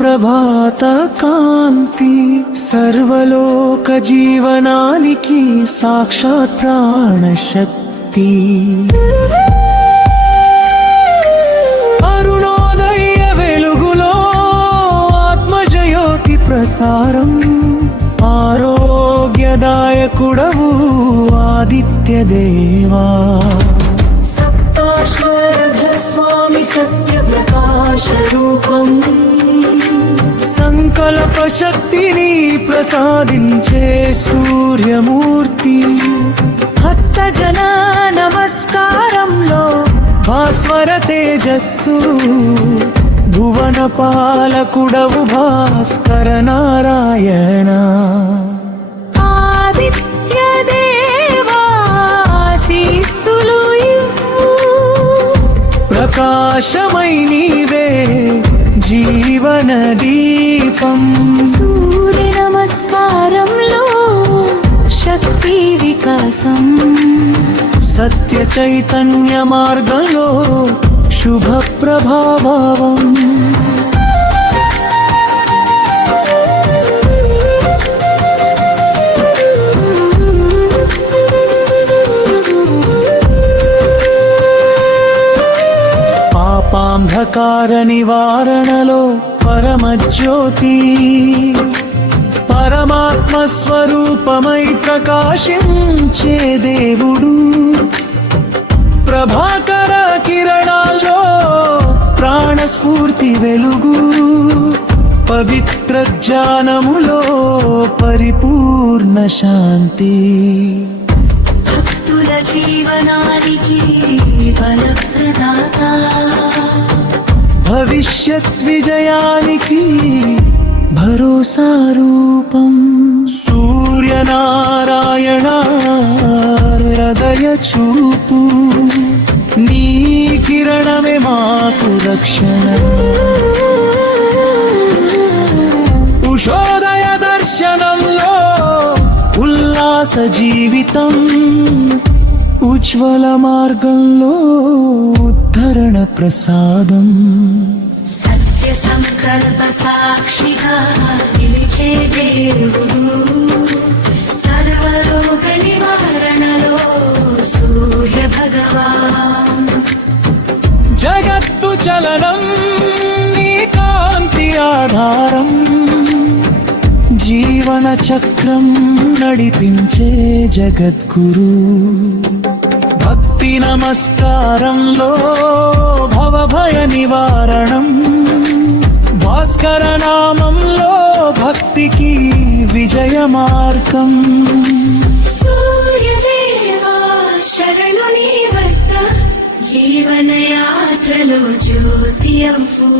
సుప్రభాత కాంతి సర్వలోక జీవనానికి సాక్షాత్ ప్రాణశక్తి అరుణోదయ వెలుగులో ఆత్మజ్యోతి ప్రసారం ఆరోగ్యదాయకుడవు ఆదిత్య దేవా స్వామి సత్య ప్రకాశ రూపం సంకల్ప శక్తిని ప్రసాదించే సూర్యమూర్తి భక్త జన నమస్కారంలో భాస్వర తేజస్సు భువన పాలకుడవు భాస్కర నారాయణ ఆదిత్య దేవా ఆశీస్సులు ప్రకాశమై నీవే జీవన దీపం సూర్య నమస్కారంలో శక్తి వికాసం సత్య చైతన్య మార్గంలో శుభ ప్రభావం పాపాంధకార నివారణలో పరమజ్యోతి పరమాత్మ స్వరూపమై ప్రకాశించే దేవుడు ప్రభాకర కిరణాల్లో ప్రాణస్ఫూర్తి వెలుగు పవిత్ర జ్ఞానములో పరిపూర్ణ శాంతి భక్తుల జీవనానికి బలప్రదాత భవిష్యత్ విజయానికి భరోసా రూపం సూర్యనారాయణ హృదయ చూపు నీ కిరణమే మాకు రక్షణ ఉషోదయ దర్శనంలో ఉల్లాస జీవితం ఉజ్వల మార్గంలో ఉద్ధరణ ప్రసాదం సత్య సంకల్ప సాక్షిగా నిలిచే దేవుడు సర్వరోగ నివారణలో సూర్య భగవాన్ జగత్తు చలనం నీ కాంతి ఆధారం జీవన చక్రం నడిపించే జగద్గురు భక్తి నమస్కారంలో భవభయ నివారణం భాస్కర నామంలో భక్తికి విజయ మార్గం సూర్యదేవా శరణు నీ భక్త జీవన యాత్రలో జ్యోతి అవ్వు